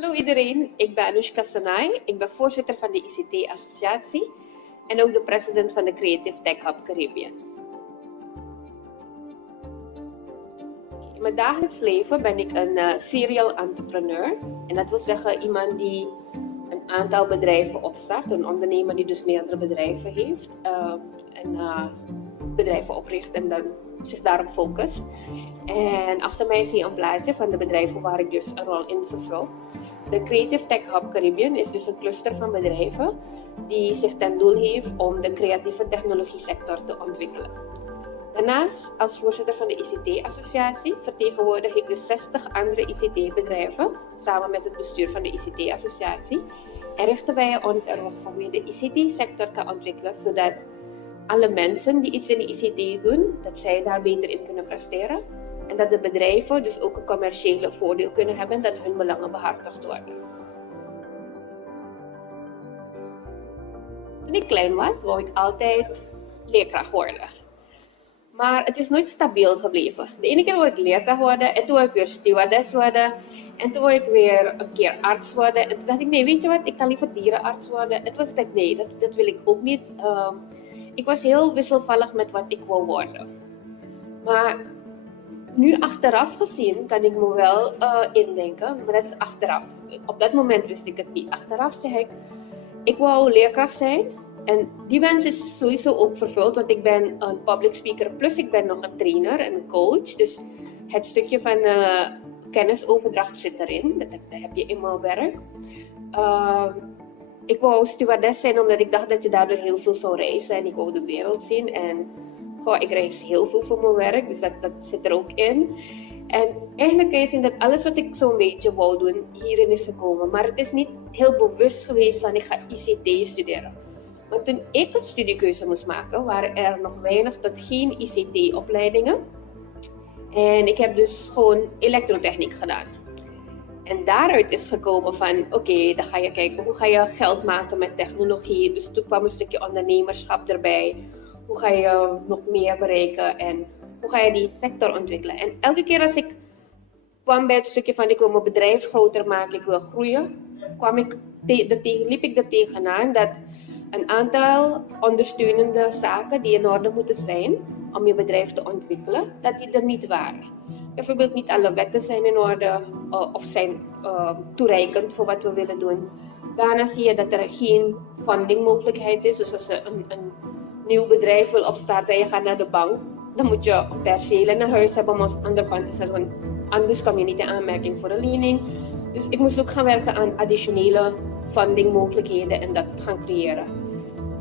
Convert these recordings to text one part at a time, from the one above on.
Hallo iedereen, ik ben Anuskha Sonai. Ik ben voorzitter van de ICT-associatie en ook de president van de Creative Tech Hub Caribbean. In mijn dagelijks leven ben ik een serial entrepreneur. En dat wil zeggen iemand die een aantal bedrijven opstart, een ondernemer die dus meerdere bedrijven heeft. Bedrijven opricht en dan zich daarop focust. En achter mij zie je een plaatje van de bedrijven waar ik dus een rol in vervul. De Creative Tech Hub Caribbean is dus een cluster van bedrijven die zich ten doel heeft om de creatieve technologie sector te ontwikkelen. Daarnaast, als voorzitter van de ICT-associatie, vertegenwoordig ik dus 60 andere ICT-bedrijven samen met het bestuur van de ICT-associatie. En richten wij ons erop hoe je de ICT-sector kan ontwikkelen, zodat alle mensen die iets in de ICT doen, dat zij daar beter in kunnen presteren. En dat de bedrijven dus ook een commerciële voordeel kunnen hebben, dat hun belangen behartigd worden. Toen ik klein was, wou ik altijd leerkracht worden. Maar het is nooit stabiel gebleven. De ene keer wou ik leerkracht worden, en toen wou ik weer stewardess worden. En toen wou ik weer een keer arts worden. En toen dacht ik, nee, weet je wat, ik kan liever dierenarts worden. En toen was ik, nee, dat wil ik ook niet. Ik was heel wisselvallig met wat ik wou worden. Maar nu achteraf gezien kan ik me wel indenken, maar dat is achteraf. Op dat moment wist ik het niet. Achteraf zeg ik wou leerkracht zijn. En die wens is sowieso ook vervuld, want ik ben een public speaker, plus ik ben nog een trainer en een coach. Dus het stukje van kennisoverdracht zit erin, dat heb je in mijn werk. Ik wou stewardess zijn omdat ik dacht dat je daardoor heel veel zou reizen en ik wou de wereld zien. En ik reis heel veel voor mijn werk, dus dat zit er ook in. En eigenlijk kan je zien dat alles wat ik zo'n beetje wou doen, hierin is gekomen. Maar het is niet heel bewust geweest van ik ga ICT studeren. Want toen ik een studiekeuze moest maken, waren er nog weinig tot geen ICT-opleidingen. En ik heb dus gewoon elektrotechniek gedaan. En daaruit is gekomen van, oké, dan ga je kijken, hoe ga je geld maken met technologie. Dus toen kwam een stukje ondernemerschap erbij. Hoe ga je nog meer bereiken en hoe ga je die sector ontwikkelen. En elke keer als ik kwam bij het stukje van ik wil mijn bedrijf groter maken, ik wil groeien, liep ik er tegenaan dat een aantal ondersteunende zaken die in orde moeten zijn om je bedrijf te ontwikkelen, dat die er niet waren. Bijvoorbeeld niet alle wetten zijn in orde of zijn toereikend voor wat we willen doen. Daarna zie je dat er geen fundingmogelijkheid is. Dus als je een nieuw bedrijf wil opstarten en je gaat naar de bank, dan moet je een perceel in huis hebben, maar aan de kant is er anders kwam je niet in aanmerking voor een lening. Dus ik moest ook gaan werken aan additionele fundingmogelijkheden en dat gaan creëren.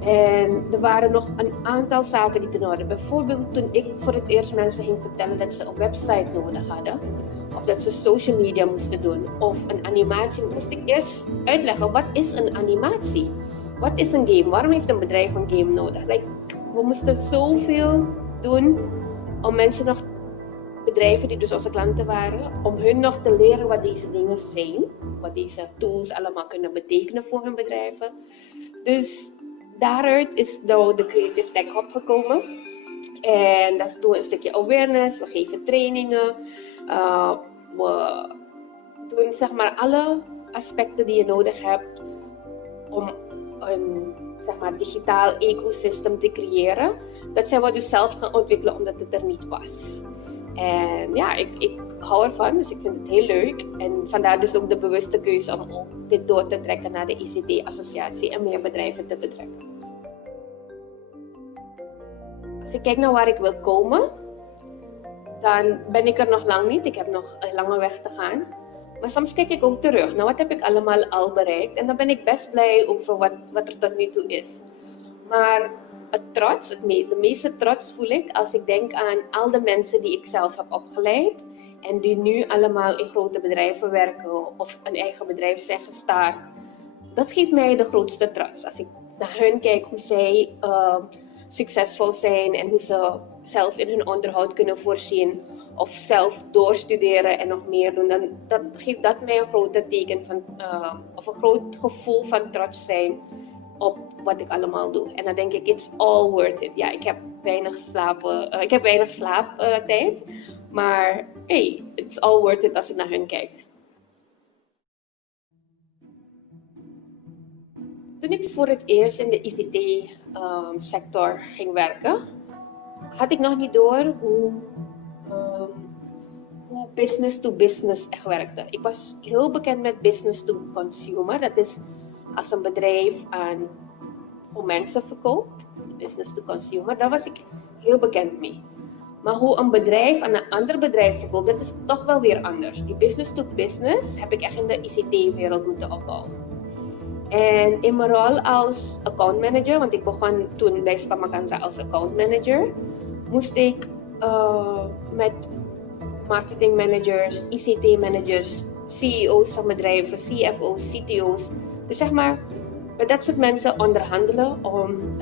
En er waren nog een aantal zaken die ten orde. Bijvoorbeeld toen ik voor het eerst mensen ging vertellen dat ze een website nodig hadden, of dat ze social media moesten doen, of een animatie, moest ik eerst uitleggen, wat is een animatie? Wat is een game? Waarom heeft een bedrijf een game nodig? We moesten zoveel doen om mensen nog, bedrijven die dus onze klanten waren, om hun nog te leren wat deze dingen zijn, wat deze tools allemaal kunnen betekenen voor hun bedrijven. Dus daaruit is nou de Creative Tech Hub gekomen. En dat doen we een stukje awareness, we geven trainingen, we doen zeg maar alle aspecten die je nodig hebt om een zeg maar digitaal ecosysteem te creëren. Dat zijn we dus zelf gaan ontwikkelen omdat het er niet was. En ja, ik hou ervan, dus ik vind het heel leuk. En vandaar dus ook de bewuste keuze om ook dit door te trekken naar de ICT-associatie en meer bedrijven te betrekken. Als ik kijk naar waar ik wil komen, dan ben ik er nog lang niet. Ik heb nog een lange weg te gaan. Maar soms kijk ik ook terug naar wat heb ik allemaal al bereikt. En dan ben ik best blij over wat er tot nu toe is. Maar de meeste trots voel ik als ik denk aan al de mensen die ik zelf heb opgeleid. En die nu allemaal in grote bedrijven werken of een eigen bedrijf zijn gestart. Dat geeft mij de grootste trots. Als ik naar hun kijk hoe zij succesvol zijn en hoe ze zelf in hun onderhoud kunnen voorzien. Of zelf doorstuderen en nog meer doen, dan geeft dat mij een grote teken van, of een groot gevoel van trots zijn op wat ik allemaal doe. En dan denk ik, it's all worth it. Ja, ik heb weinig slaaptijd, maar hey, it's all worth it als ik naar hun kijk. Toen ik voor het eerst in de ICT-sector ging werken, had ik nog niet door hoe business to business echt werkte. Ik was heel bekend met business to consumer. Dat is als een bedrijf aan hoe mensen verkoopt, business to consumer, daar was ik heel bekend mee. Maar hoe een bedrijf aan een ander bedrijf verkoopt, dat is toch wel weer anders. Die business to business heb ik echt in de ICT-wereld moeten opbouwen. En in mijn rol als account manager, want ik begon toen bij Spamakandra als account manager, moest ik met marketing managers, ICT managers, CEO's van bedrijven, CFO's, CTO's, dus zeg maar met dat soort mensen onderhandelen om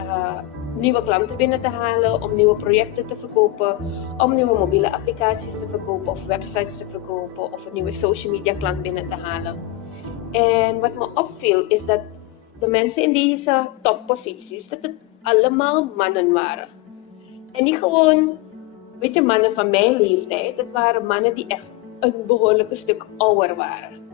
nieuwe klanten binnen te halen, om nieuwe projecten te verkopen, om nieuwe mobiele applicaties te verkopen of websites te verkopen of een nieuwe social media klant binnen te halen. En wat me opviel is dat de mensen in deze topposities, dat het allemaal mannen waren. En niet gewoon, weet je, mannen van mijn leeftijd. Het waren mannen die echt een behoorlijke stuk ouder waren.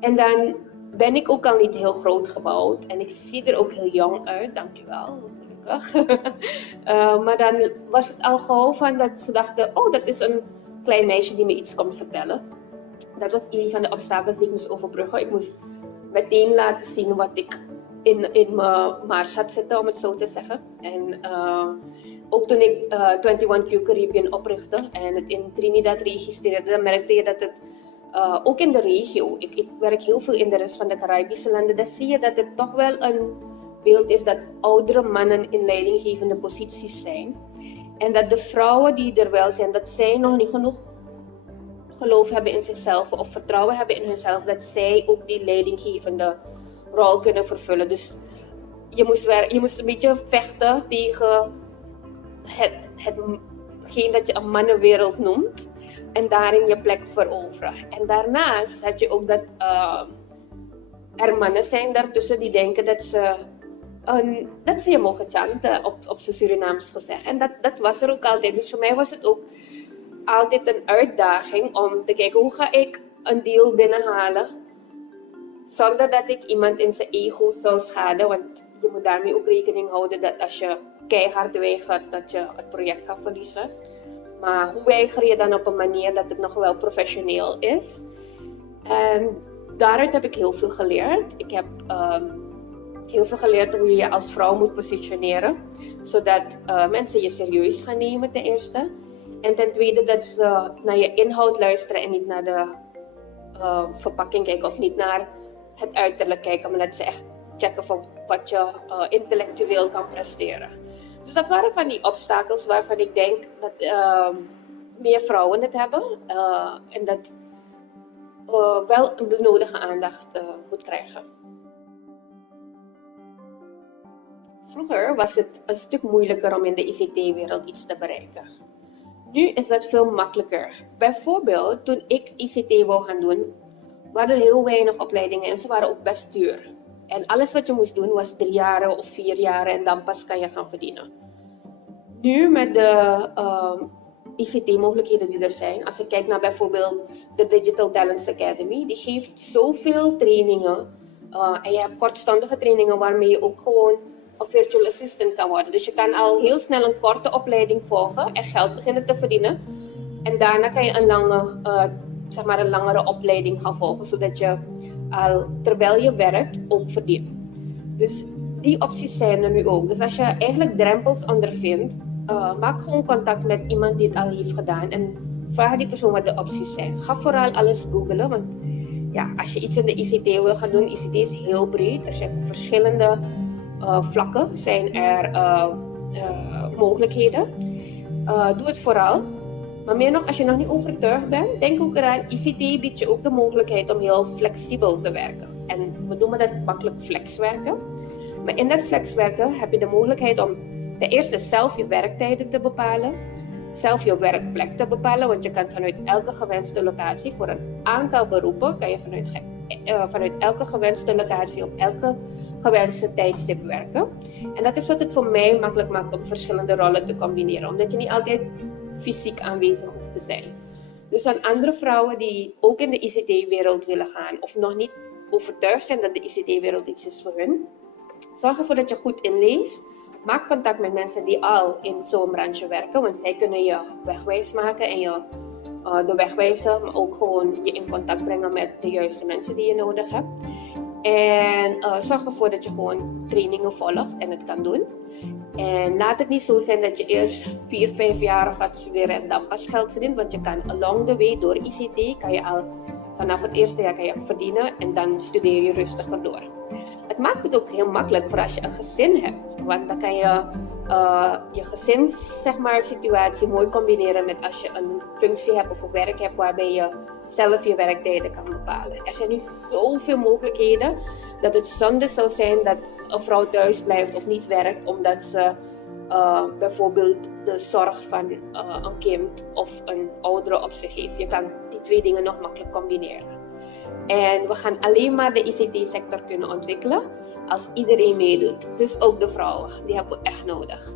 En dan ben ik ook al niet heel groot gebouwd. En ik zie er ook heel jong uit, dankjewel, gelukkig. Maar dan was het al gauw van dat ze dachten, oh, dat is een klein meisje die me iets komt vertellen. Dat was een van de obstakels die ik moest overbruggen. Ik moest meteen laten zien wat ik in mijn mars had zitten, om het zo te zeggen. En ook toen ik 21Q Caribbean oprichtte en het in Trinidad registreerde, dan merkte je dat het ook in de regio, ik werk heel veel in de rest van de Caribische landen, dan zie je dat het toch wel een beeld is dat oudere mannen in leidinggevende posities zijn. En dat de vrouwen die er wel zijn, dat zij nog niet genoeg geloof hebben in zichzelf of vertrouwen hebben in hunzelf, dat zij ook die leidinggevende rol kunnen vervullen. Dus je moest een beetje vechten tegen hetgeen dat je een mannenwereld noemt en daarin je plek veroveren. En daarnaast had je ook dat er mannen zijn daartussen die denken dat ze je mogen chanten, op zijn Surinaams gezegd. En dat was er ook altijd. Dus voor mij was het ook altijd een uitdaging om te kijken hoe ga ik een deal binnenhalen zonder dat ik iemand in zijn ego zou schaden. Want je moet daarmee ook rekening houden dat als je keihard weigert dat je het project kan verliezen. Maar hoe weiger je dan op een manier dat het nog wel professioneel is? En daaruit heb ik heel veel geleerd. Ik heb heel veel geleerd hoe je je als vrouw moet positioneren, zodat mensen je serieus gaan nemen ten eerste. En ten tweede dat ze naar je inhoud luisteren en niet naar de verpakking kijken of niet naar het uiterlijk kijken, maar dat ze echt checken van wat je intellectueel kan presteren. Dus dat waren van die obstakels waarvan ik denk dat meer vrouwen het hebben en dat wel de nodige aandacht moet krijgen. Vroeger was het een stuk moeilijker om in de ICT-wereld iets te bereiken. Nu is dat veel makkelijker. Bijvoorbeeld, toen ik ICT wou gaan doen, waren er heel weinig opleidingen en ze waren ook best duur. En alles wat je moest doen was 3 jaar of 4 jaar en dan pas kan je gaan verdienen. Nu met de ICT-mogelijkheden die er zijn, als je kijkt naar bijvoorbeeld de Digital Talents Academy, die geeft zoveel trainingen. En je hebt kortstondige trainingen waarmee je ook gewoon een virtual assistant kan worden. Dus je kan al heel snel een korte opleiding volgen en geld beginnen te verdienen. En daarna kan je een langere opleiding gaan volgen, zodat je al terwijl je werkt ook verdient. Dus die opties zijn er nu ook. Dus als je eigenlijk drempels ondervindt, maak gewoon contact met iemand die het al heeft gedaan en vraag die persoon wat de opties zijn. Ga vooral alles googlen, want ja, als je iets in de ICT wil gaan doen, ICT is heel breed. Er zijn verschillende vlakken zijn er mogelijkheden. Doe het vooral. Maar meer nog, als je nog niet overtuigd bent, denk ook eraan, ICT biedt je ook de mogelijkheid om heel flexibel te werken. En we noemen dat makkelijk flexwerken. Maar in dat flexwerken heb je de mogelijkheid om ten eerste zelf je werktijden te bepalen, zelf je werkplek te bepalen, want je kan vanuit elke gewenste locatie, voor een aantal beroepen, kan je vanuit elke gewenste locatie op elke gewenste tijdstip werken. En dat is wat het voor mij makkelijk maakt om verschillende rollen te combineren, omdat je niet altijd fysiek aanwezig hoeft te zijn. Dus aan andere vrouwen die ook in de ICT-wereld willen gaan of nog niet overtuigd zijn dat de ICT-wereld iets is voor hun, Zorg ervoor dat je goed inleest. Maak contact met mensen die al in zo'n branche werken, want zij kunnen je wegwijs maken en je de weg wijzen, maar ook gewoon je in contact brengen met de juiste mensen die je nodig hebt. En zorg ervoor dat je gewoon trainingen volgt en het kan doen. En laat het niet zo zijn dat je eerst 4-5 jaar gaat studeren en dan pas geld verdient, want je kan along the way door ICT kan je al vanaf het eerste jaar kan je verdienen en dan studeer je rustiger door. Het maakt het ook heel makkelijk voor als je een gezin hebt, want dan kan je je gezinssituatie mooi combineren met als je een functie hebt of een werk hebt waarbij je zelf je werktijden kan bepalen. Er zijn nu zoveel mogelijkheden dat het zonde zou zijn dat een vrouw thuis blijft of niet werkt omdat ze bijvoorbeeld de zorg van een kind of een oudere op zich heeft. Je kan die twee dingen nog makkelijk combineren. En we gaan alleen maar de ICT-sector kunnen ontwikkelen als iedereen meedoet. Dus ook de vrouwen, die hebben we echt nodig.